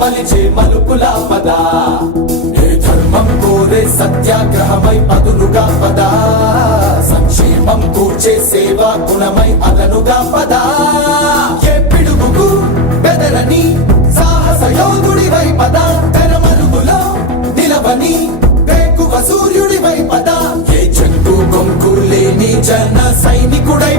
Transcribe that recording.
మలిచే మలుపుల పద ఏ ధర్మం కోరే సత్యాగ్రహమై పదులుగా పద సంక్షేమం కూర్చే సేవా గుణమై అదనుగా పద ఏ పిడుగుకు బెదరని సాహస యోధుడివై పద తెరమరుగులో నిలవని వేకువ సూర్యుడివై పద ఏ చెట్టు కొంకు లేని జన సైనికుడై